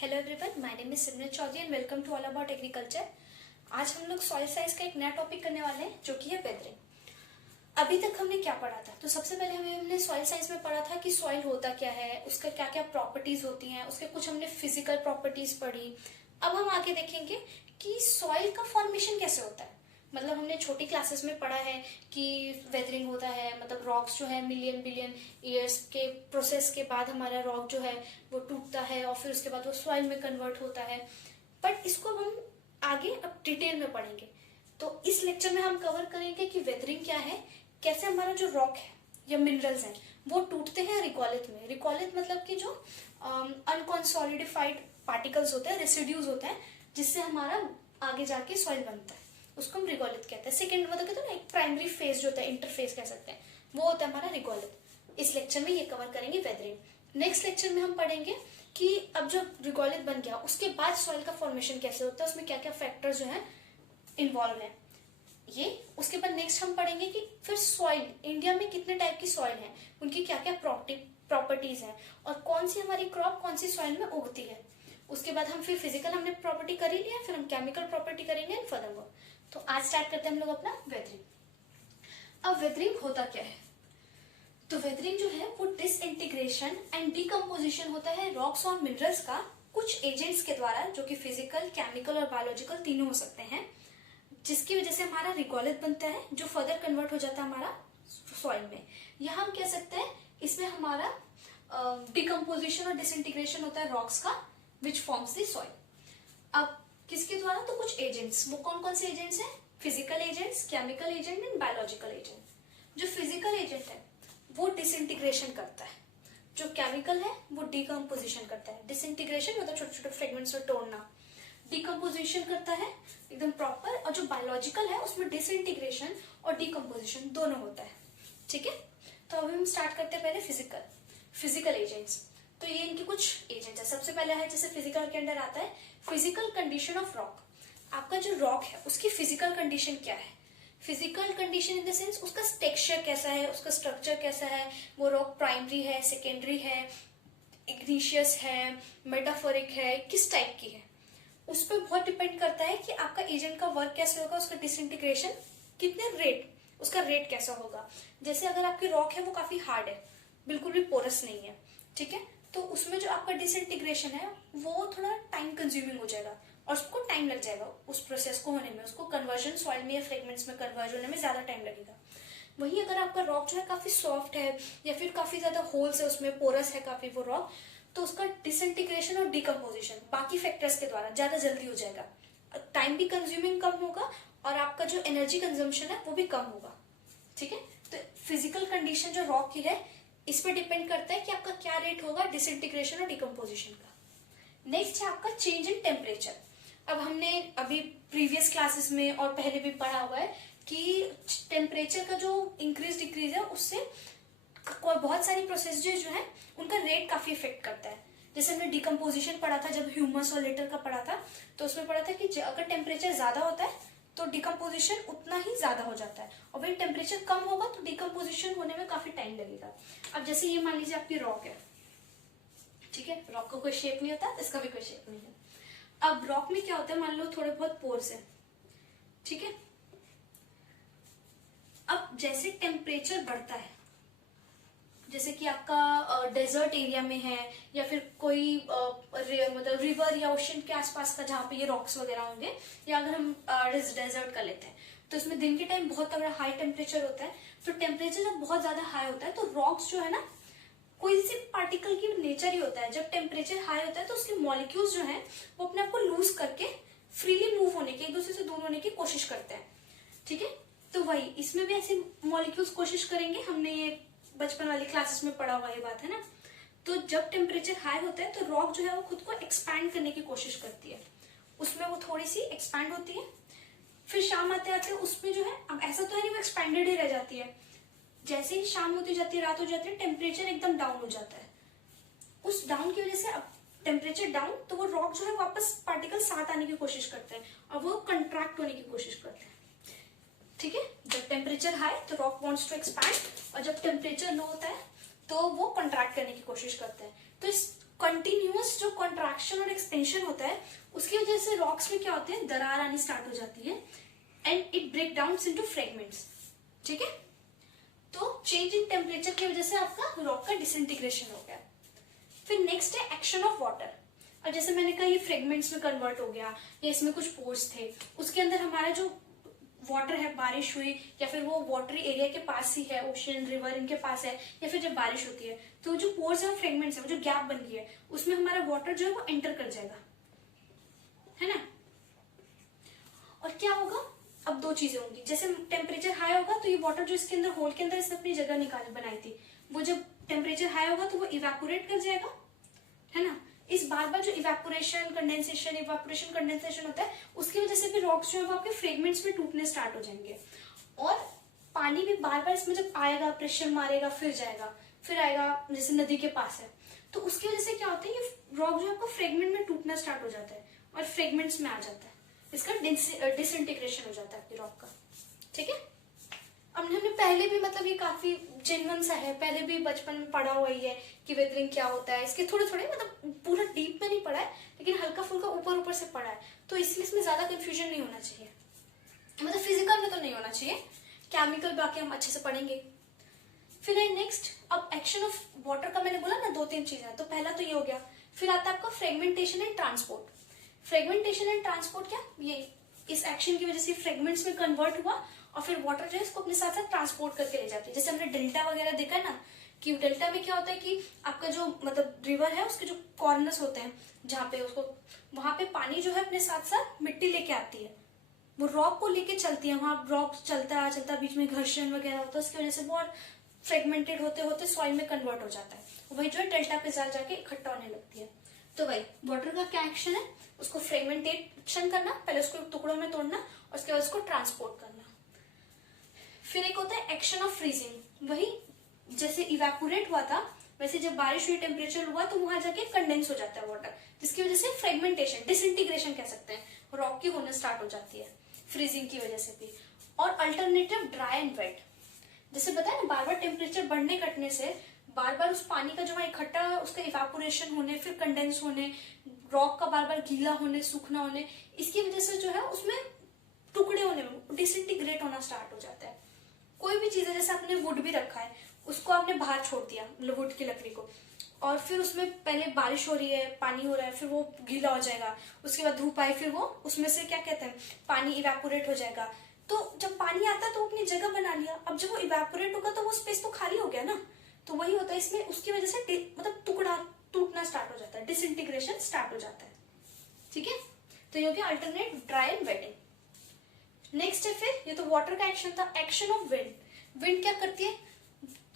Hello everyone, my name is Simran Chaudhary and welcome to all about agriculture. आज हम लोग soil science का एक नया टॉपिक करने वाले हैं जो कि है वेदरिंग। अभी तक हमने क्या पढ़ा था? तो सबसे पहले हमने सॉइल साइंस में पढ़ा था कि सॉइल होता क्या है, उसका क्या क्या प्रॉपर्टीज होती हैं, उसके कुछ हमने फिजिकल प्रॉपर्टीज पढ़ी। अब हम आगे देखेंगे कि सॉइल का फॉर्मेशन कैसे होता है। मतलब हमने छोटी क्लासेस में पढ़ा है कि वेदरिंग होता है, मतलब रॉक्स जो है मिलियन बिलियन ईयर्स के प्रोसेस के बाद हमारा रॉक जो है वो टूटता है और फिर उसके बाद वो सॉइल में कन्वर्ट होता है। बट इसको हम आगे अब डिटेल में पढ़ेंगे। तो इस लेक्चर में हम कवर करेंगे कि वेदरिंग क्या है, कैसे हमारा जो रॉक है या मिनरल्स हैं वो टूटते हैं रिकॉलिथ में। रिकॉलिथ मतलब कि जो अनकॉन्सोलिडिफाइड पार्टिकल्स होते हैं, रेसिड्यूज होते हैं, जिससे हमारा आगे जाके सॉइल बनता है, उसको हम रिगोलिथ कहते हैं। सेकेंड मतलब कहते हैं ना, एक प्राइमरी फेज जो होता है, इंटरफेस कह सकते हैं, वो होता है हमारा रिगोलिथ। इस लेक्चर में ये कवर करेंगे वेदरिंग। नेक्स्ट लेक्चर में हम पढ़ेंगे कि अब जब रिगोलिथ बन गया उसके बाद सॉइल का फॉर्मेशन कैसे होता है, उसमें क्या क्या फैक्टर्स जो है इन्वॉल्व है ये। उसके बाद नेक्स्ट हम पढ़ेंगे कि फिर सॉइल, इंडिया में कितने टाइप की सॉइल है, उनकी क्या क्या प्रॉपर्टीज है और कौन सी हमारी क्रॉप कौन सी सॉइल में उगती है। उसके बाद हम फिर फिजिकल हमने प्रॉपर्टी कर ही लिया, फिर हम केमिकल प्रॉपर्टी करेंगे एंड फर्दरमोर। तो आज स्टार्ट करते हैं हम लोग अपना वेदरिंग। अब वेदरिंग होता क्या है? तो वेदरिंग जो है वो डिसइंटीग्रेशन एंड डिकम्पोजिशन होता है रॉक्स और मिनरल्स का कुछ एजेंट्स के द्वारा, जो कि फिजिकल, केमिकल और बायोलॉजिकल तीनों हो सकते हैं, जिसकी वजह से हमारा रिगोलिथ बनता है जो फर्दर कन्वर्ट हो जाता है हमारा सॉइल में। या हम कह सकते हैं इसमें हमारा डिकम्पोजिशन और डिसइंटीग्रेशन होता है रॉक्स का, विच फॉर्म्स द सॉइल। अब किसके द्वारा? तो कुछ एजेंट्स। वो कौन कौन से एजेंट्स हैं? Physical agents, chemical agent and biological agent. जो फिजिकल एजेंट है वो डिसइंटीग्रेशन करता है, जो केमिकल है वो डिकम्पोजिशन करता है। डिसइंटीग्रेशन मतलब छोटे छोटे फ्रेगमेंट्स में तोड़ना, डिकम्पोजिशन करता है एकदम प्रॉपर, और जो बायोलॉजिकल है उसमें डिसइंटीग्रेशन और डिकम्पोजिशन दोनों होता है। ठीक है, तो अभी हम स्टार्ट करते हैं पहले फिजिकल एजेंट्स। तो ये इनके कुछ एजेंट्स है। सबसे पहले है, जैसे फिजिकल के अंडर आता है फिजिकल कंडीशन ऑफ रॉक। आपका जो रॉक है उसकी फिजिकल कंडीशन क्या है? Physical condition in the sense उसका टेक्सचर कैसा है, उसका स्ट्रक्चर कैसा है, वो रॉक प्राइमरी है, सेकेंडरी है, इग्नीशियस है, मेटाफोरिक है, किस टाइप की है, उस पर बहुत डिपेंड करता है कि आपका एजेंट का वर्क कैसे होगा, उसका डिसइंटीग्रेशन कितने रेट, उसका रेट कैसा होगा। जैसे अगर आपकी रॉक है वो काफी हार्ड है, बिल्कुल भी पोरस नहीं है, ठीक है, तो उसमें जो आपका डिसइंटीग्रेशन है वो थोड़ा टाइम कंज्यूमिंग हो जाएगा और उसको टाइम लग जाएगा उस प्रोसेस को होने में, उसको कन्वर्जन सॉइल में या फ्रेगमेंट्स में कन्वर्ज होने में ज्यादा टाइम लगेगा। वहीं अगर आपका रॉक जो है काफी सॉफ्ट है या फिर काफी ज्यादा होल्स है उसमें, पोरस है काफी वो रॉक, तो उसका डिसइंटीग्रेशन और डिकम्पोजिशन बाकी फैक्टर्स के द्वारा ज्यादा जल्दी हो जाएगा, टाइम भी कंज्यूमिंग कम होगा और आपका जो एनर्जी कंजम्पशन है वो भी कम होगा। ठीक है, तो फिजिकल कंडीशन जो रॉक की है इस पे डिपेंड करता है कि आपका क्या रेट होगा डिसइंटीग्रेशन और डिकम्पोजिशन का। नेक्स्ट है आपका चेंज इन टेम्परेचर। अब हमने अभी प्रीवियस क्लासेस में और पहले भी पढ़ा हुआ है कि टेम्परेचर का जो इंक्रीज डिक्रीज है उससे बहुत सारी प्रोसेस जो है उनका रेट काफी इफेक्ट करता है। जैसे हमने डिकम्पोजिशन पढ़ा था जब ह्यूमस और लेटर का पढ़ा था, तो उसमें पढ़ा था कि अगर टेम्परेचर ज्यादा होता है तो डिकम्पोजिशन उतना ही ज्यादा हो जाता है, और वही टेम्परेचर कम होगा तो डिकम्पोजिशन होने में काफी टाइम लगेगा। अब जैसे ये मान लीजिए आपकी रॉक है, ठीक है, रॉक का कोई शेप नहीं होता, इसका भी कोई शेप नहीं है। अब रॉक में क्या होता है, मान लो थोड़े बहुत पोर्स है, ठीक है। अब जैसे टेम्परेचर बढ़ता है, जैसे कि आपका डेजर्ट एरिया में है या फिर कोई मतलब रिवर या ओशन के आसपास का जहाँ पे ये रॉक्स वगैरह होंगे, या अगर हम डेजर्ट का लेते हैं तो इसमें दिन के टाइम बहुत तगड़ा हाई टेम्परेचर होता है। तो टेम्परेचर जब बहुत ज्यादा हाई होता है तो रॉक्स जो है ना, कोई सी पार्टिकल की नेचर ही होता है, जब टेम्परेचर हाई होता है तो उसके मॉलिक्यूल्स जो है वो अपने आप को लूज करके फ्रीली मूव होने की, एक दूसरे से दूर होने की कोशिश करते हैं। ठीक है, तो वही इसमें भी ऐसे मॉलिक्यूल्स कोशिश करेंगे, हमने ये बचपन वाली क्लासेस में पढ़ा हुआ ये बात है ना। तो जब टेम्परेचर हाई होता है तो रॉक जो है वो खुद को एक्सपैंड करने की कोशिश करती है, उसमें वो थोड़ी सी एक्सपैंड होती है, फिर शाम आते आते उसमें जो है, अब ऐसा तो है नहीं वो एक्सपैंडेड ही रह जाती है, जैसे ही शाम होती जाती है, रात हो जाती है, टेम्परेचर एकदम डाउन हो जाता है। उस डाउन की वजह से अब टेम्परेचर डाउन, तो वो रॉक जो है वापस पार्टिकल साथ आने की कोशिश करते हैं और वो कंट्रैक्ट होने की कोशिश करते हैं। ठीक है, जब टेम्परेचर हाई तो रॉक वांट्स टू एक्सपैंड, और जब टेम्परेचर लो होता है तो वो कंट्रैक्ट करने की कोशिश करते हैं। तो इस कंटिन्यूअस जो कॉन्ट्रैक्शन और एक्सपेंशन होता है उसकी वजह से रॉक्स में क्या होते हैं, दरार आनी स्टार्ट हो जाती है and it break down into fragments. ठीक है, तो चेंज इन टेम्परेचर की वजह से आपका रॉक का डिसइंटीग्रेशन हो गया। फिर नेक्स्ट है एक्शन ऑफ वाटर। अब जैसे मैंने कहा ये फ्रेगमेंट्स में कन्वर्ट हो गया, या इसमें कुछ पोर्स थे, उसके अंदर हमारा जो वाटर है, बारिश हुई या फिर वो वाटरी एरिया के पास ही है, ओशन रिवर इनके पास है, या फिर जब बारिश होती है तो जो पोर्स है, फ्रेगमेंट्स है, वो जो गैप बन गई है उसमें हमारा वाटर जो है वो एंटर कर जाएगा, है ना। और क्या होगा, अब दो चीजें होंगी, जैसे टेम्परेचर हाई होगा तो ये वाटर जो इसके अंदर होल के अंदर इसने अपनी जगह निकाल बनाई थी, वो जब टेम्परेचर हाई होगा तो वो इवेपोरेट कर जाएगा, है ना। इस बार बार जो इवेपोरेशन कंडेंसेशन होता है उसकी वजह से भी रॉक्स जो है वो आपके फ्रेगमेंट्स में टूटने स्टार्ट हो जाएंगे। और पानी भी बार बार इसमें जब आएगा, प्रेशर मारेगा, फिर जाएगा, फिर आएगा, जैसे नदी के पास है, तो उसकी वजह से क्या होता है, ये रॉक जो है आपको फ्रेगमेंट में टूटना स्टार्ट हो जाता है और फ्रेगमेंट्स में आ जाता है, इसका डिसइंटीग्रेशन हो जाता है आपकी रॉक का। ठीक है, अब हमने पहले भी मतलब ये काफी जेन्युइन सा है, पहले भी बचपन में पढ़ा हुआ ही है कि वेदरिंग क्या होता है, इसके थोड़े थोड़े मतलब पूरा डीप में नहीं पढ़ा है, लेकिन हल्का फुल्का ऊपर ऊपर से पढ़ा है, तो इसलिए इसमें ज्यादा कंफ्यूजन नहीं होना चाहिए, मतलब फिजिकल में तो नहीं होना चाहिए, केमिकल बाकी हम अच्छे से पढ़ेंगे। फिर है नेक्स्ट, अब एक्शन ऑफ वाटर का मैंने बोला ना 2-3 चीजें, तो पहला तो ये हो गया। फिर आता है आपका fragmentation and transport. Fragmentation and transport क्या, ये इस एक्शन की वजह से फ्रेगमेंट्स में कन्वर्ट हुआ और फिर वाटर जो है इसको अपने साथ साथ ट्रांसपोर्ट करके ले जाती है। जैसे हमने डेल्टा वगैरह देखा है ना, कि डेल्टा में क्या होता है कि आपका जो मतलब रिवर है उसके जो कॉर्नर्स होते हैं जहाँ पे उसको, वहां पे पानी जो है अपने साथ साथ मिट्टी लेके आती है, वो रॉक को लेके चलती है, वहां रॉक चलता चलता बीच में घर्षण वगैरह होता है, उसकी वजह से बहुत फ्रेगमेंटेड होते होते सॉइल में कन्वर्ट हो जाता है, वही जो है डेल्टा पे जाके इकट्ठा होने लगती है। तो भाई वाटर का क्या एक्शन है, उसको फ्रेगमेंटेशन करना, पहले उसको टुकड़ों में तोड़ना और उसके बाद उसको ट्रांसपोर्ट करना। फिर एक होता है एक्शन ऑफ फ्रीजिंग, वही जैसे इवेपोरेट हुआ था वैसे जब बारिश हुई, टेम्परेचर हुआ तो वहां जाके कंडेंस हो जाता है वाटर, जिसकी वजह से फ्रेगमेंटेशन, डिसइंटीग्रेशन कह सकते हैं, रॉक की होने स्टार्ट हो जाती है फ्रीजिंग की वजह से भी। और अल्टरनेटिव ड्राई एंड वेट, जैसे बताया ना बार बार टेम्परेचर बढ़ने घटने से बार बार उस पानी का जो वहां इकट्ठा उसका इवेपोरेशन होने, फिर कंडेंस होने, रॉक का बार बार गीला होने, सूखना होने, इसकी वजह से जो है उसमें टुकड़े होने में डिसइंटीग्रेट होना स्टार्ट हो जाता है। कोई भी चीज है, जैसे आपने वुड भी रखा है, उसको आपने बाहर छोड़ दिया, वुड की लकड़ी को, और फिर उसमें पहले बारिश हो रही है, पानी हो रहा है, फिर वो गीला हो जाएगा, उसके बाद धूप आई, फिर वो उसमें से क्या कहते हैं पानी इवेपोरेट हो जाएगा। तो जब पानी आता है तो अपनी जगह बना लिया, अब जब वो इवेपोरेट होगा तो वो स्पेस तो खाली हो गया ना, तो वही होता है इसमें, उसकी वजह से मतलब टुकड़ा टूटना स्टार्ट हो जाता है, डिसइंटीग्रेशन स्टार्ट हो जाता है। ठीक है, तो ये हो गया alternate dry and waiting. Next है फिर, ये तो वाटर का एक्शन था, एक्शन ऑफ विंड। विंड क्या करती है,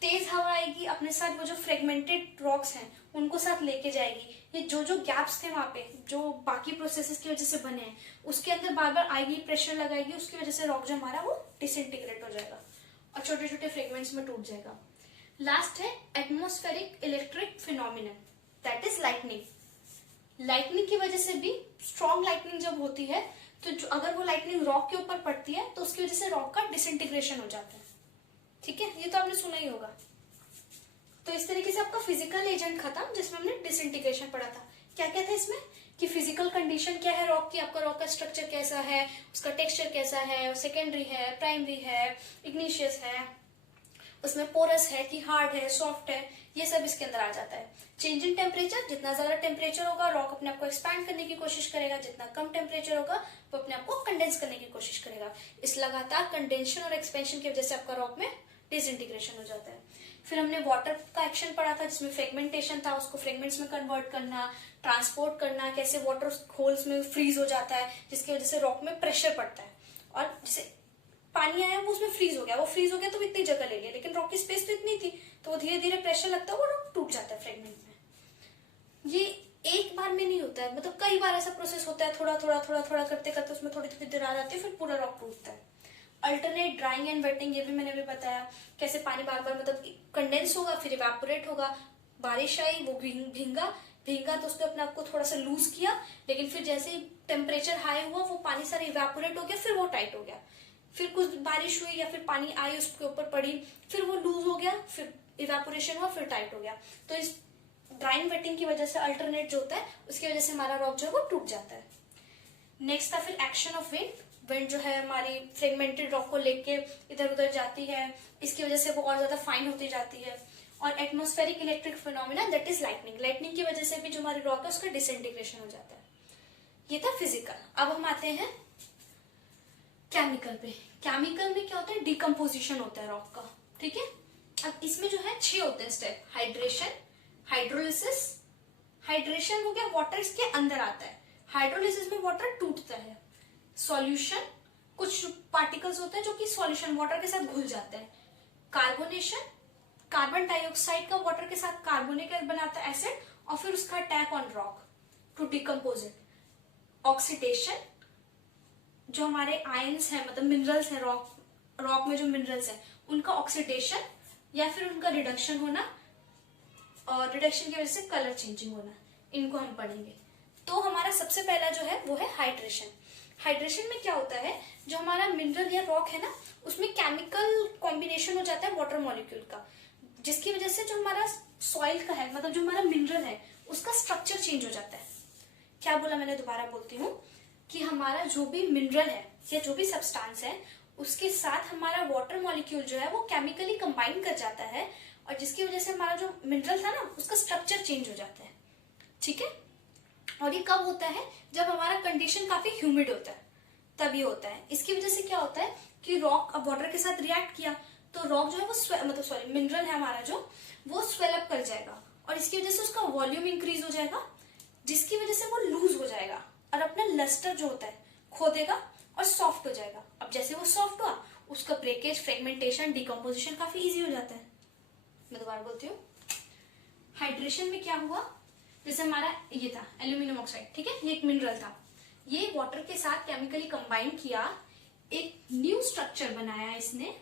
तेज हवा आएगी, अपने साथ वो जो फ्रेगमेंटेड रॉक्स हैं उनको साथ लेके जाएगी, ये जो जो गैप्स थे वहां पे जो बाकी प्रोसेसेस की वजह से बने हैं उसके अंदर बार बार आएगी, प्रेशर लगाएगी, उसकी वजह से रॉक जो हमारा वो डिसइंटीग्रेट हो जाएगा और छोटे छोटे फ्रेगमेंट्स में टूट जाएगा। लास्ट है atmospheric electric phenomenon, that is lightning. Lightning की वजह से भी, स्ट्रॉन्ग लाइटनिंग जब होती है तो अगर वो लाइटनिंग रॉक के ऊपर पड़ती है तो उसकी वजह से रॉक का डिसइंटीग्रेशन हो जाता है। ठीक है, ये तो आपने सुना ही होगा। तो इस तरीके से आपका फिजिकल एजेंट खत्म, जिसमें हमने डिसइंटीग्रेशन पढ़ा था। क्या क्या था इसमें कि फिजिकल कंडीशन क्या है रॉक की, आपका रॉक का स्ट्रक्चर कैसा है, उसका टेक्सचर कैसा है, सेकेंडरी है, प्राइमरी है, इग्निशियस है, उसमें पोरस है कि हार्ड है, सॉफ्ट है, ये सब इसके अंदर आ जाता है। चेंज इन टेम्परेचर, जितना ज्यादा टेम्परेचर होगा रॉक अपने आप को एक्सपैंड करने की कोशिश करेगा, जितना कम टेम्परेचर होगा वो अपने आप को कंडेंस करने की कोशिश करेगा। इस लगातार कंडेंशन और एक्सपेंशन की वजह से आपका रॉक में डिसइंटीग्रेशन हो जाता है। फिर हमने वाटर का एक्शन पढ़ा था जिसमें फ्रेगमेंटेशन था, उसको फ्रेगमेंट्स में कन्वर्ट करना, ट्रांसपोर्ट करना, कैसे वाटर होल्स में फ्रीज हो जाता है जिसकी वजह से रॉक में प्रेशर पड़ता है, और जैसे पानी आया वो उसमें फ्रीज हो गया, वो फ्रीज हो गया तो इतनी जगह ले लिया, लेकिन रॉक की स्पेस तो इतनी थी, तो वो धीरे धीरे प्रेशर लगता है, वो रॉक टूट जाता है फ्रेगमेंट में। ये एक बार में नहीं होता है, मतलब कई बार ऐसा प्रोसेस होता है, थोड़ा थोड़ा थोड़ा थोड़ा करते करते उसमें थोड़ी थोड़ी दरार आती है, फिर पूरा रॉक टूटता है। अल्टरनेट ड्राइंग एंड वेटिंग, ये भी मैंने अभी बताया, कैसे पानी बार बार मतलब कंडेंस होगा, फिर इवेपोरेट होगा, बारिश आई वो भींगा तो उसने अपने आप को थोड़ा सा लूज किया, लेकिन फिर जैसे ही टेम्परेचर हाई हुआ वो पानी सारा इवेपोरेट हो गया, फिर वो टाइट हो गया, फिर कुछ बारिश हुई या फिर पानी आई उसके ऊपर पड़ी, फिर वो लूज हो गया, फिर इवेपोरेशन हुआ, फिर टाइट हो गया। तो इस ड्राइंग वेटिंग की वजह से अल्टरनेट जो होता है उसकी वजह से हमारा रॉक जो है वो टूट जाता है। नेक्स्ट था फिर एक्शन ऑफ विंड। विंड जो है हमारी फ्रेगमेंटेड रॉक को लेके इधर उधर जाती है, इसकी वजह से वो और ज्यादा फाइन होती जाती है। और atmospheric electric phenomena that is lightning. Lightning की वजह से भी जो हमारी रॉक है उसका डिसइंटीग्रेशन हो जाता है। ये था फिजिकल। अब हम आते हैं केमिकल पे। केमिकल में क्या होता है, डिकम्पोजिशन होता है रॉक का, ठीक है। अब इसमें जो है 6 होते हैं स्टेप। Hydration, hydrolysis. हाइड्रेशन हो गया, वाटर इसके अंदर आता है। हाइड्रोलिसिस में वाटर टूटता है। सॉल्यूशन, कुछ पार्टिकल्स होते हैं जो कि सॉल्यूशन वाटर के साथ घुल जाते हैं। कार्बोनेशन, कार्बन डाइऑक्साइड का वाटर के साथ कार्बोनिक बनाता है एसिड, और फिर उसका attack on rock to decompose it. Oxidation, जो हमारे आयंस हैं मतलब मिनरल्स हैं रॉक में जो मिनरल्स हैं उनका ऑक्सीडेशन या फिर उनका रिडक्शन होना, और रिडक्शन की वजह से कलर चेंजिंग होना, इनको हम पढ़ेंगे। तो हमारा सबसे पहला जो है वो है हाइड्रेशन। हाइड्रेशन में क्या होता है, जो हमारा मिनरल या रॉक है ना उसमें केमिकल कॉम्बिनेशन हो जाता है वाटर मॉलिक्यूल का, जिसकी वजह से जो हमारा सॉइल का है मतलब जो हमारा मिनरल है उसका स्ट्रक्चर चेंज हो जाता है। क्या बोला मैंने, दोबारा बोलती हूँ कि हमारा जो भी मिनरल है या जो भी सब्सटेंस है उसके साथ हमारा वाटर मॉलिक्यूल जो है वो केमिकली कंबाइन कर जाता है, और जिसकी वजह से हमारा जो मिनरल था ना उसका स्ट्रक्चर चेंज हो जाता है, ठीक है। और ये कब होता है, जब हमारा कंडीशन काफी ह्यूमिड होता है तब ये होता है। इसकी वजह से क्या होता है कि रॉक अब वाटर के साथ रिएक्ट किया तो रॉक जो है वो मतलब सॉरी मिनरल है हमारा जो वो स्वेलअप कर जाएगा, और इसकी वजह से उसका वॉल्यूम इंक्रीज हो जाएगा, जिसकी वजह से वो लूज हो जाएगा और अपना लस्टर जो होता है खो देगा और सॉफ्ट हो जाएगा। अब जैसे वो सॉफ्ट हुआ उसका ब्रेकेज, फ्रेगमेंटेशन, डिकम्पोजिशन काफी इजी हो जाता है। मैं दोबारा बोलती हूँ, हाइड्रेशन में क्या हुआ, जैसे हमारा ये था एल्यूमिनियम ऑक्साइड, ठीक है, ये एक मिनरल था, ये वाटर के साथ केमिकली कंबाइन किया, एक न्यू स्ट्रक्चर बनाया इसने,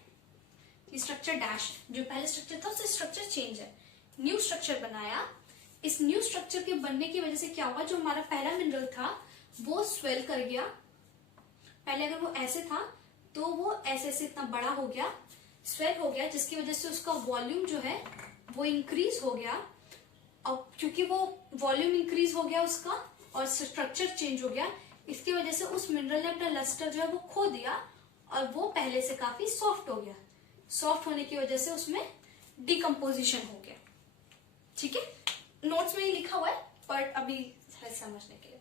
स्ट्रक्चर डैश, जो पहले स्ट्रक्चर था उससे स्ट्रक्चर चेंज है, न्यू स्ट्रक्चर बनाया। इस न्यू स्ट्रक्चर के बनने की वजह से क्या हुआ, जो हमारा पहला मिनरल था वो स्वेल कर गया। पहले अगर वो ऐसे था तो वो ऐसे ऐसे इतना बड़ा हो गया, स्वेल हो गया, जिसकी वजह से उसका वॉल्यूम जो है वो इंक्रीज हो गया। और क्योंकि वो वॉल्यूम इंक्रीज हो गया उसका और स्ट्रक्चर चेंज हो गया, इसकी वजह से उस मिनरल ने अपना लस्टर जो है वो खो दिया और वो पहले से काफी सॉफ्ट हो गया। सॉफ्ट होने की वजह से उसमें डिकम्पोजिशन हो गया, ठीक है। नोट्स में ही लिखा हुआ है पर अभी समझने के लिए,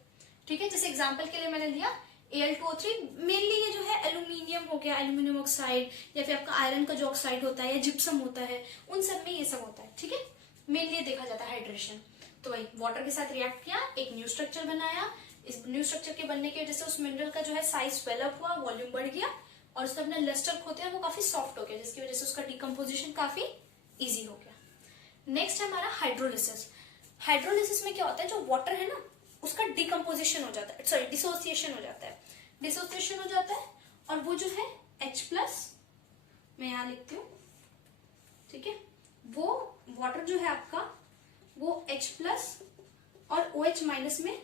ठीक है। जैसे एग्जांपल के लिए मैंने लिया Al2O3, मेनली ये जो है एल्यूमिनियम हो गया, एल्यूमिनियम ऑक्साइड, या फिर आपका आयरन का जो ऑक्साइड होता है या जिप्सम होता है, उन सब में ये सब होता है, ठीक है। मेनली देखा जाता है हाइड्रेशन। तो वही वाटर के साथ रिएक्ट किया, एक न्यू स्ट्रक्चर बनाया, इस न्यू स्ट्रक्चर के बनने की वजह से उस मिनरल का जो है साइज स्वेलअप हुआ, वॉल्यूम बढ़ गया और उसका अपना लस्टर खोते हैं वो काफी सॉफ्ट हो गया, जिसकी वजह से उसका डिकम्पोजिशन काफी इजी हो गया। नेक्स्ट है हमारा हाइड्रोलिसिस। हाइड्रोलिसिस में क्या होता है, जो वाटर है ना उसका डिकम्पोजिशन हो जाता है, सॉरी डिसोसिएशन हो जाता है, डिसोसिएशन हो जाता है, और वो जो है H+, मैं यहां लिखती हूँ, ठीक है, वो वाटर जो है आपका वो H+ और OH- में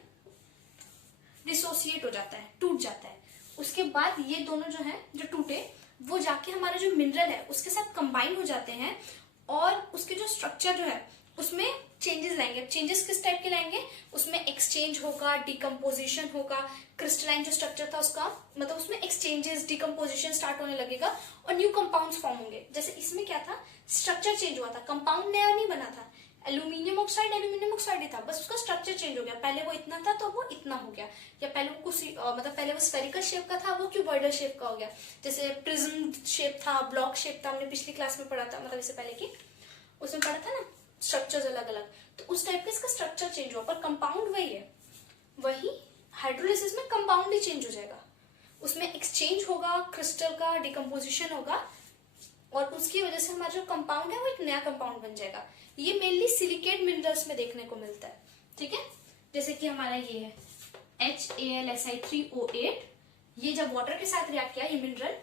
डिसोसिएट हो जाता है, टूट जाता है। उसके बाद ये दोनों जो है जो टूटे वो जाके हमारा जो मिनरल है उसके साथ कंबाइन हो जाते हैं, और उसके जो स्ट्रक्चर जो है उसमें चेंजेस लाएंगे। चेंजेस किस टाइप के लाएंगे, उसमें एक्सचेंज होगा, डिकम्पोजिशन होगा, क्रिस्टलाइन जो स्ट्रक्चर था उसका मतलब उसमें एक्सचेंजेस, डिकम्पोजिशन स्टार्ट होने लगेगा और न्यू कंपाउंड्स फॉर्म होंगे। जैसे इसमें क्या था, स्ट्रक्चर चेंज हुआ था, कंपाउंड नया नहीं बना था, एल्यूमिनियम ऑक्साइड ही था, बस उसका स्ट्रक्चर चेंज हो गया, पहले वो इतना था तो वो इतना हो गया, या पहले वो कुछ मतलब पहले वो स्फेरिकल शेप का था वो क्यूबॉइडल शेप का हो गया। जैसे प्रिज्म शेप था, ब्लॉक शेप था, हमने पिछली क्लास में पढ़ा था, मतलब इससे पहले की उसमें पढ़ा था ना, स्ट्रक्चर्स अलग अलग, तो उस टाइप का इसका स्ट्रक्चर चेंज हुआ, पर कंपाउंड वही है। वही हाइड्रोलिसिस में कंपाउंड ही चेंज हो जाएगा, उसमें एक्सचेंज होगा, क्रिस्टल का डिकम्पोजिशन होगा, और उसकी वजह से हमारा जो कंपाउंड है वो एक नया कंपाउंड बन जाएगा। ये मेनली सिलिकेट मिनरल्स में देखने को मिलता है, ठीक है। जैसे कि हमारा ये है HAlSi3O8, ये जब वाटर के साथ रिएक्ट किया ये मिनरल,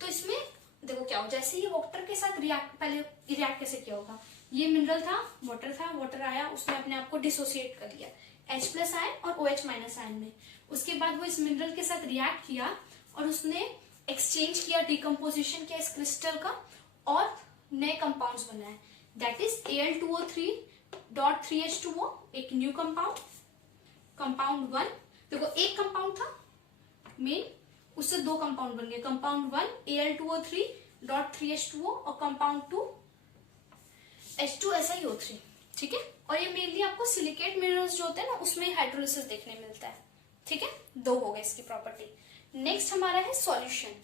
तो इसमें देखो क्या हो, जैसे ये वाटर के साथ रिएक्ट, पहले रिएक्ट कैसे किया होगा, ये मिनरल था, वाटर आया, उसने अपने आप को डिसोसिएट कर लिया H+ आयन और OH- आयन में। उसके बाद वो इस मिनरल के साथ रिएक्ट किया और उसने एक्सचेंज किया, डिकम्पोजिशन किया इस क्रिस्टल का और नए कंपाउंड्स बनाए, that is Al2O3 dot 3H2O, एक न्यू कंपाउंड, कंपाउंड 1। देखो एक कंपाउंड था मेन, उससे दो कंपाउंड बन गए, कंपाउंड 1 Al2O3 डॉट 3H2O और कंपाउंड 2 H2SiO3, ठीक है। और ये मेनली आपको सिलिकेट मिनरल्स जो होते हैं ना उसमें हाइड्रोलिसिस देखने मिलता है, ठीक है। दो हो गए इसकी प्रॉपर्टी। नेक्स्ट हमारा है सॉल्यूशन।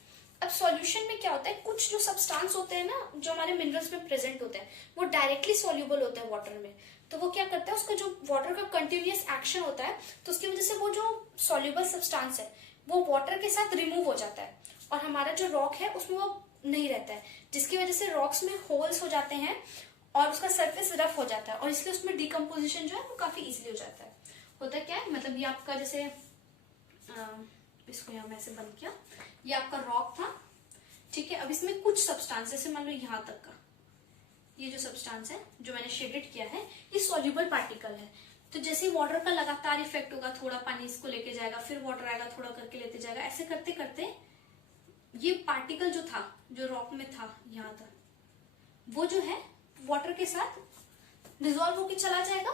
अब सॉल्यूशन में क्या होता है, कुछ जो सब्सटेंस होते हैं ना जो हमारे मिनरल्स में प्रेजेंट होते हैं वो डायरेक्टली सॉल्युबल होते हैं वाटर में। तो वो क्या करता है, उसका जो वाटर का कंटिन्यूअस एक्शन होता है तो उसकी वजह से वो जो सॉल्युबल सब्सटेंस है वो वाटर के साथ रिमूव हो जाता है और हमारा जो रॉक है उसमें वो नहीं रहता है, जिसकी वजह से रॉक्स में होल्स हो जाते हैं और उसका सरफेस रफ हो जाता है और इसलिए उसमें डिकम्पोजिशन जो है वो काफी इजिली हो जाता है। होता क्या है, मतलब ये आपका जैसे इसको यहाँ में ऐसे बंद किया, ये आपका रॉक था, ठीक है। अब इसमें कुछ सब्सटेंस जैसे मान लो यहाँ तक का ये जो सब्सटेंस है जो मैंने शेडेड किया है ये सॉल्युबल पार्टिकल है। तो जैसे वाटर का लगातार इफेक्ट होगा, थोड़ा पानी इसको लेके जाएगा, फिर वाटर आएगा, थोड़ा करके लेते जाएगा, ऐसे करते करते ये पार्टिकल जो था जो रॉक में था यहाँ तक वो जो है वाटर के साथ डिजोल्व होके चला जाएगा।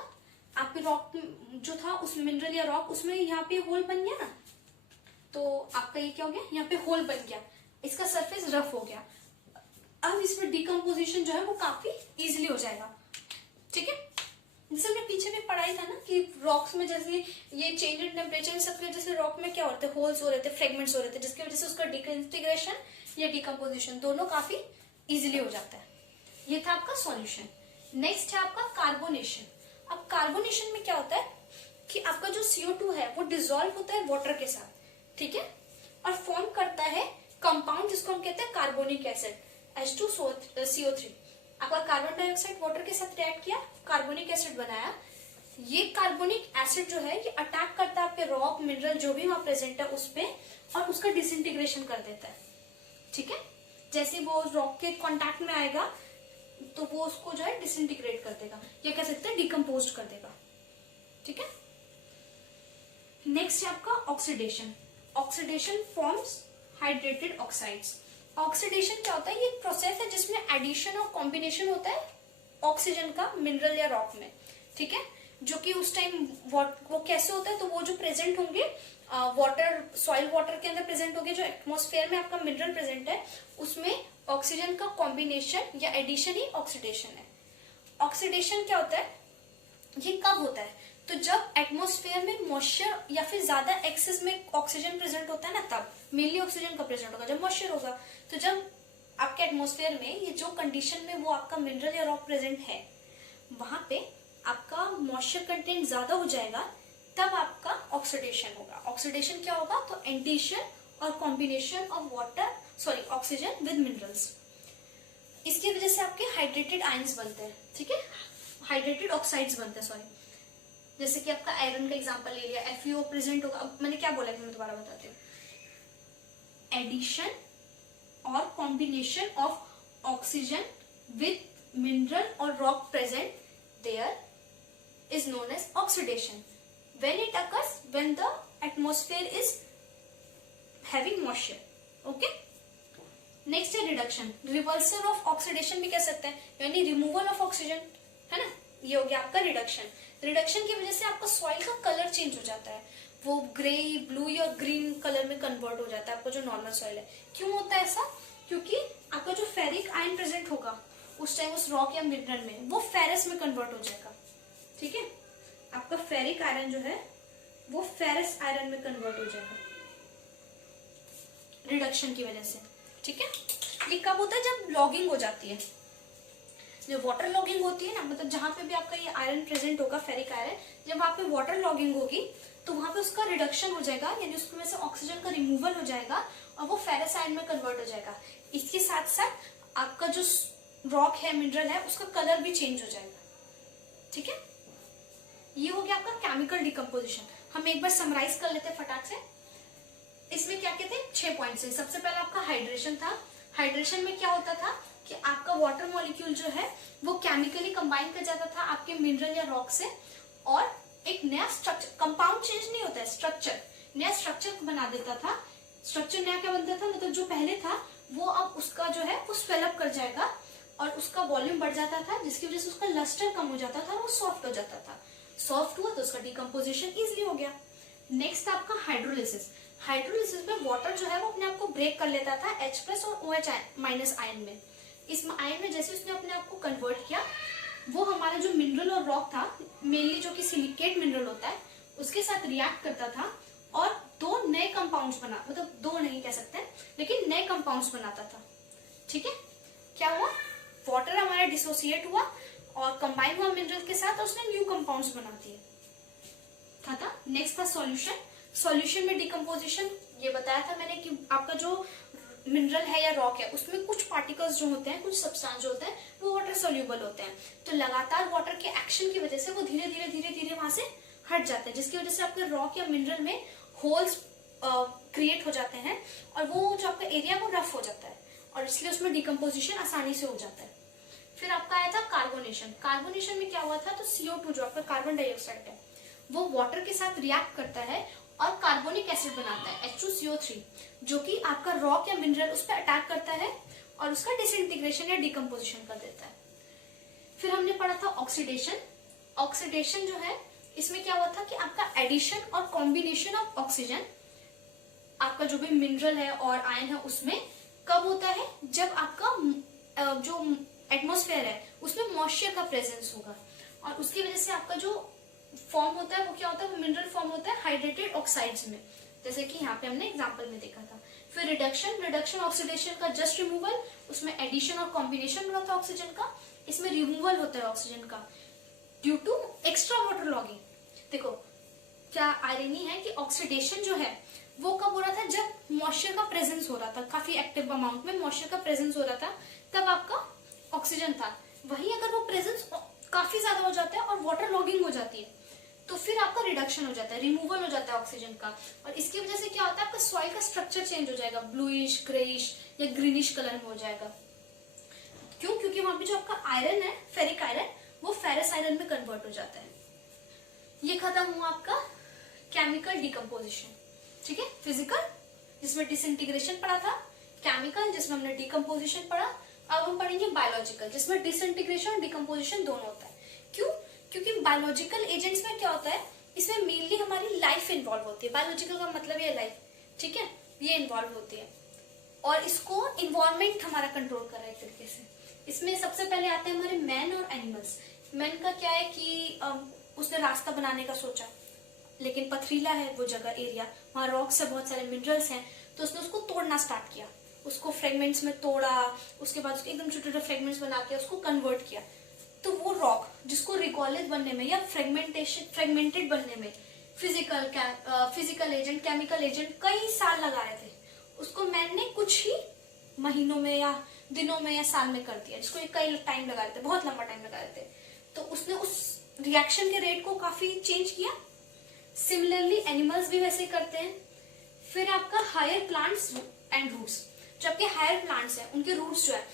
आपके रॉक जो था उस मिनरल या रॉक उसमें यहाँ पे होल बन गया ना, तो आपका ये क्या हो गया, यहाँ पे होल बन गया, इसका सरफेस रफ हो गया। अब इसमें डिकम्पोजिशन जो है वो काफी इजिली हो जाएगा, ठीक है। जैसे हमने पीछे भी पढ़ाई था ना कि रॉक्स में जैसे ये चेंज इन टेम्परेचर सबके वजह से रॉक में क्या होते हैं, होल्स हो रहे थे, फ्रेगमेंट्स हो रहे थे, जिसकी वजह से उसका डिसइंटीग्रेशन या डिकम्पोजिशन दोनों काफी इजिली हो जाता है। ये था आपका सॉल्यूशन। नेक्स्ट है आपका कार्बोनेशन। अब कार्बोनेशन में क्या होता है कि आपका जो CO2 है वो डिसॉल्व होता है वाटर के साथ, ठीक है, और फॉर्म करता है कंपाउंड जिसको हम कहते हैं कार्बोनिक एसिड H2CO3। आपका कार्बन डाइऑक्साइड वाटर के साथ रिएक्ट किया, कार्बोनिक एसिड बनाया। ये कार्बोनिक एसिड जो है ये अटैक करता है आपके रॉक मिनरल जो भी वहां प्रेजेंट है उस पे और उसका डिसइंटीग्रेशन कर देता है, ठीक है। जैसे वो रॉक के कांटेक्ट में आएगा तो वो उसको जो है डिसइंटीग्रेट कर देगा या कह सकते हैं डिकम्पोज कर देगा, ठीक है। नेक्स्ट है आपका oxidation. Oxidation forms hydrated oxides. Oxidation क्या होता है, ये एक प्रोसेस है जिसमें एडिशन और कॉम्बिनेशन होता है ऑक्सीजन का मिनरल या रॉक में, ठीक है। जो कि उस टाइम वो कैसे होता है, तो वो जो प्रेजेंट होंगे वाटर, सॉइल वाटर के अंदर प्रेजेंट होंगे, जो एटमॉस्फेयर में आपका मिनरल प्रेजेंट है उसमें ऑक्सीजन का कॉम्बिनेशन या एडिशन ही ऑक्सीडेशन है। ऑक्सीडेशन क्या होता है, ये कब होता है, तो जब एटमॉस्फेयर में मॉइस्चर या फिर ज्यादा एक्सेस में ऑक्सीजन प्रेजेंट होता है ना, तब मेनली ऑक्सीजन का प्रेजेंट होगा जब मॉइस्चर होगा। तो जब आपके एटमॉस्फेयर में ये जो कंडीशन में वो आपका मिनरल या रॉक प्रेजेंट है वहां पे आपका मॉइस्चर कंटेंट ज्यादा हो जाएगा, तब आपका ऑक्सीडेशन होगा। ऑक्सीडेशन क्या होगा, तो एडिशन और combination of water sorry oxygen with minerals, इसकी वजह से आपके हाइड्रेटेड आयंस बनते हैं, ठीक है, हाइड्रेटेड ऑक्साइड्स बनते हैं, सॉरी। जैसे कि आपका आयरन का एग्जांपल ले लिया, FeO प्रेजेंट होगा। अब मैंने क्या बोला मैं दोबारा बताती हूँ, एडिशन और combination of oxygen with mineral और rock present there is known as oxidation when it occurs when the atmosphere is having moisture, okay। Next है रिडक्शन। रिवर्सल ऑफ ऑक्सीडेशन भी कह सकते हैं, यानी रिमूवल ऑफ ऑक्सीजन, है ना, ये हो गया आपका रिडक्शन। रिडक्शन की वजह से आपका सॉइल का कलर चेंज हो जाता है, वो ग्रे, ब्लू या ग्रीन कलर में कन्वर्ट हो जाता है आपका जो नॉर्मल सॉइल है। क्यों होता है ऐसा, क्योंकि आपका जो फेरिक आयन प्रेजेंट होगा उस टाइम उस रॉक या मिनरल में वो फेरस में कन्वर्ट हो जाएगा, ठीक है। आपका फेरिक आयरन जो है वो फेरस आयरन में कन्वर्ट हो जाएगा रिडक्शन की वजह से, ठीक है। ये कब होता है, जब लॉगिंग हो जाती है, जो वाटर लॉगिंग होती है ना, मतलब जहां पे भी आपका ये आयरन प्रेजेंट होगा फेरिक आयरन, जब वहां पे वाटर लॉगिंग होगी तो वहां पे उसका रिडक्शन हो जाएगा, यानी उसमें से ऑक्सीजन का रिमूवल हो जाएगा और वो फेरस आयरन में कन्वर्ट हो जाएगा। इसके साथ साथ आपका जो रॉक है, मिनरल है, उसका कलर भी चेंज हो जाएगा, ठीक है। ये हो गया आपका केमिकल डिकम्पोजिशन। हम एक बार समराइज कर लेते हैं फटाक से। इसमें क्या कहते हैं, 6 पॉइंट्स है। सबसे पहले आपका हाइड्रेशन था। हाइड्रेशन में क्या होता था कि आपका वाटर मॉलिक्यूल जो है वो केमिकली कंबाइन कर जाता था आपके मिनरल या रॉक से और एक नया स्ट्रक्चर, कंपाउंड चेंज नहीं होता है, स्ट्रक्चर, नया स्ट्रक्चर बना देता था। स्ट्रक्चर नया क्या बनता था, मतलब जो पहले था वो अब उसका जो है वो स्वेलअप कर जाएगा और उसका वॉल्यूम बढ़ जाता था, जिसकी वजह से उसका लस्टर कम हो जाता था और वो सॉफ्ट हो जाता था। सॉफ्ट हुआ तो उसका डिकम्पोजिशन इजिली हो गया। नेक्स्ट आपका हाइड्रोलिसिस। हाइड्रोलिसिस में वाटर जो है वो अपने आप को ब्रेक कर लेता था H+ और OH- आयन में। इस आयन में जैसे उसने अपने आप को कन्वर्ट किया, वो हमारा जो मिनरल और रॉक था, मेनली जो कि सिलिकेट मिनरल होता है, उसके साथ रिएक्ट करता था और दो नए कंपाउंड्स बना, मतलब दो नहीं कह सकते लेकिन नए कंपाउंड्स बनाता था। ठीक है, क्या हुआ, वाटर हमारा डिसोसिएट हुआ और कंबाइन हुआ मिनरल के साथ और उसने न्यू कंपाउंड्स बना दिए। था। नेक्स्ट था सॉल्यूशन। सॉल्यूशन में डिकम्पोजिशन ये बताया था मैंने कि आपका जो मिनरल है या रॉक है उसमें कुछ पार्टिकल्स जो होते हैं, कुछ सब्सटेंस जो होते हैं वो वाटर सोल्यूबल होते हैं, तो लगातार वाटर के एक्शन की वजह से वो धीरे धीरे वहां से हट जाते हैं, जिसकी वजह से आपके रॉक या मिनरल में होल्स क्रिएट हो जाते हैं और वो जो आपका एरिया वो रफ हो जाता है और इसलिए उसमें डिकम्पोजिशन आसानी से हो जाता है। फिर आपका आया था कार्बोनेशन। कार्बोनेशन में क्या हुआ था, तो CO2 जो आपका कार्बन डाइऑक्साइड है वो वाटर के साथ रिएक्ट करता है और कार्बोनिक एसिड बनाता है H2CO3, जो कि आपका रॉक या मिनरल उस पर अटैक करता है और उसका डिसइंटीग्रेशन या डिकम्पोजिशन कर देता है। फिर हमने पढ़ा था ऑक्सीडेशन। ऑक्सीडेशन जो है इसमें क्या हुआ था कि आपका एडिशन और कॉम्बिनेशन ऑफ ऑक्सीजन, आपका जो भी मिनरल है और आयन है उसमें कब होता है, जब आपका जो एटमॉस्फेयर है उसमें मॉइस्चर का प्रेजेंस होगा और उसकी वजह से आपका जो फॉर्म होता है वो क्या होता है, वो मिनरल फॉर्म होता है हाइड्रेटेड ऑक्साइड्स में, जैसे कि यहाँ पे हमने एग्जांपल में देखा था। फिर रिडक्शन ऑक्सीडेशन का जस्ट रिमूवल, उसमें एडिशन और कॉम्बिनेशन बना था ऑक्सीजन का, इसमें रिमूवल होता है ऑक्सीजन का due to extra water logging. देखो क्या आयरनी है कि ऑक्सीडेशन जो है वो कब हो रहा था, जब मॉइस्चर का प्रेजेंस हो रहा था, काफी एक्टिव अमाउंट में मॉइस्चर का प्रेजेंस हो रहा था, तब आपका ऑक्सीजन था। वहीं अगर वो प्रेजेंस काफी ज्यादा हो जाता है और वाटर लॉगिंग हो जाती है तो फिर आपका रिडक्शन हो जाता है, रिमूवल हो जाता है ऑक्सीजन का, और इसकी वजह से क्या होता है, आपका सॉइल का स्ट्रक्चर चेंज हो जाएगा, ब्लूइश, ग्रेइश या ग्रीनिश कलर में हो जाएगा। क्यों, क्योंकि वहां पे जो आपका आयरन है, फेरिक आयरन, वो फेरस आयरन में कन्वर्ट हो जाता है। ये खत्म हुआ आपका केमिकल डिकम्पोजिशन। ठीक है, फिजिकल जिसमें डिसइंटीग्रेशन पढ़ा था, केमिकल जिसमें हमने डिकम्पोजिशन पढ़ा, अब हम पढ़ेंगे बायोलॉजिकल जिसमें डिसइंटीग्रेशन और डिकम्पोजिशन दोनों होता है। क्यों, क्योंकि बायोलॉजिकल एजेंट्स में क्या होता है, इसमें मेनली हमारी लाइफ इन्वॉल्व होती है। बायोलॉजिकल का मतलब ये लाइफ, ठीक है, ये इन्वॉल्व होती है और इसको इन्वायरमेंट हमारा कंट्रोल कर रहा है एक तरीके से। इसमें सबसे पहले आते हैं हमारे मैन और एनिमल्स। मैन का क्या है कि उसने रास्ता बनाने का सोचा, लेकिन पथरीला है वो जगह, एरिया, वहां रॉक्स है, बहुत सारे मिनरल्स हैं, तो उसने उसको तोड़ना स्टार्ट किया, उसको फ्रेगमेंट्स में तोड़ा, उसके बाद उसके एकदम छोटे छोटे फ्रेगमेंट्स बना के उसको कन्वर्ट किया। तो वो रॉक जिसको रिकॉलिथ बनने में या फ्रेगमेंटेड बनने में फिजिकल एजेंट, केमिकल एजेंट कई साल लगा रहे थे, उसको मैन ने कुछ ही महीनों में या दिनों में या साल में कर दिया, जिसको कई टाइम लगा रहे थे, बहुत लंबा टाइम लगा रहे थे। तो उसने उस रिएक्शन के रेट को काफी चेंज किया। सिमिलरली एनिमल्स भी वैसे करते हैं। फिर आपका हायर प्लांट्स एंड रूट्स, जो आपके हायर प्लांट्स हैं उनके रूट्स जो है,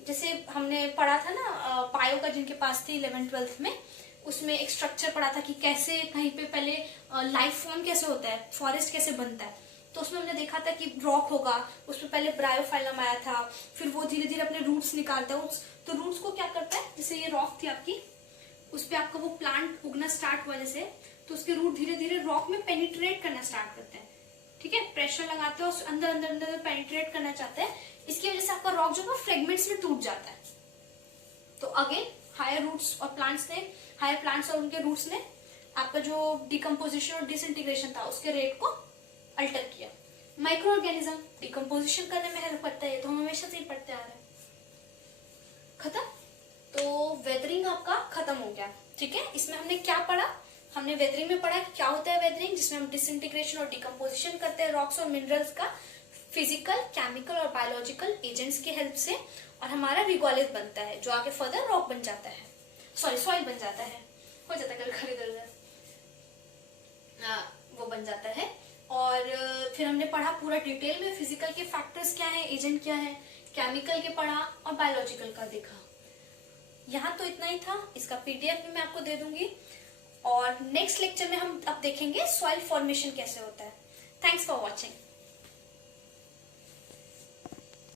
जैसे हमने पढ़ा था ना पायो का, जिनके पास थी 11th-12th में, उसमें एक स्ट्रक्चर पढ़ा था कि कैसे कहीं पे पहले लाइफ फॉर्म कैसे होता है, फॉरेस्ट कैसे बनता है। तो उसमें हमने देखा था कि रॉक होगा, उसमें पहले ब्रायोफाइलम आया था, फिर वो धीरे धीरे अपने रूट्स निकालता है। तो रूट्स को क्या करता है, जैसे ये रॉक थी आपकी, उस पर आपका वो प्लांट उगना स्टार्ट हुआ जैसे, तो उसके रूट धीरे धीरे रॉक में पेनिट्रेट करना स्टार्ट करते हैं। ठीक है, प्रेशर लगाते हैं और अंदर अंदर अंदर पेनिट्रेट करना चाहते हैं। इसकी वजह से आपका रॉक जो है फ्रेगमेंट्स में टूट जाता है। तो अगेन हायर रूट्स और प्लांट्स ने, हायर प्लांट्स और उनके रूट्स ने आपका जो डिकम्पोजिशन और डिसइंटीग्रेशन था उसके रेट को अल्टर किया। माइक्रो ऑर्गेनिज्म डिकम्पोजिशन करने में हेल्प करता है, तो हम हमेशा से ही पढ़ते आ रहे हैं। खत्म। तो वेदरिंग आपका खत्म हो गया। ठीक है, इसमें हमने क्या पढ़ा, हमने वेदरिंग में पढ़ा कि क्या होता है वेदरिंग, जिसमें हम डिसइंटीग्रेशन और डिकम्पोजिशन करते हैं रॉक्स और मिनरल्स का फिजिकल, केमिकल और बायोलॉजिकल एजेंट्स की हेल्प से, और हमारा रिगोलिथ बनता है जो आगे फर्दर रॉक बन जाता है, सॉरी सॉइल बन जाता है, हो जाता है कल इधर उधर, वो बन जाता है। और फिर हमने पढ़ा पूरा डिटेल में फिजिकल के फैक्टर्स क्या है, एजेंट क्या है, केमिकल के पढ़ा और बायोलॉजिकल का देखा। यहाँ तो इतना ही था, इसका PDF भी मैं आपको दे दूंगी। और नेक्स्ट लेक्चर में हम अब देखेंगे सॉइल फॉर्मेशन कैसे होता है। Thanks for watching.